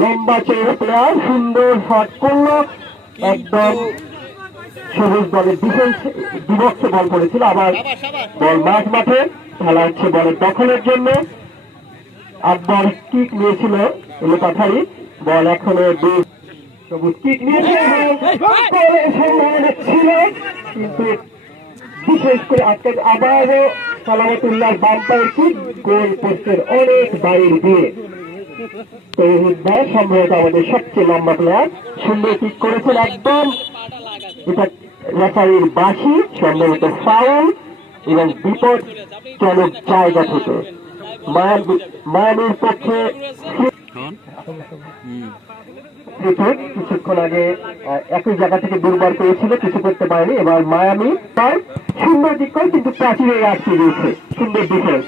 লম্বা চেয়ে প্লেয়ার সুন্দর শট করলো, একদম সবুজ দলের ডিফেন্স বিভক্ত বল করেছিল। আবার বল মাঝ মাঠে খেলা হচ্ছে বলের দখলের জন্য। আকবর কিক নিয়েছিল এলোপাথারি, বল এখনো সবুজ কিক নিয়েছে ছিল, কিন্তু বিশেষ করে আজকে আবারও সালামতুল্লাহ বাম্পার কিক গোল পোস্টের অনেক বাইরে দিয়ে। তৌহিদ ভাই সম্ভবত আমাদের সবচেয়ে লম্বা প্লেয়ার, সুন্দর কিক করেছেন একদম। এটা রেফারির বাঁশি, সম্ভবত ফাউল এবং বিপজ্জনক জায়গা থেকে মায়ামির পক্ষে কিছুক্ষণ আগে একই জায়গা থেকে দুর্বল পেয়েছিল, কিছু করতে পারেনি। এবার মায়ামি তার সুন্দর দিক করে কিন্তু প্রাচীরে আটকে দিয়েছে, সুন্দর ডিফেন্স।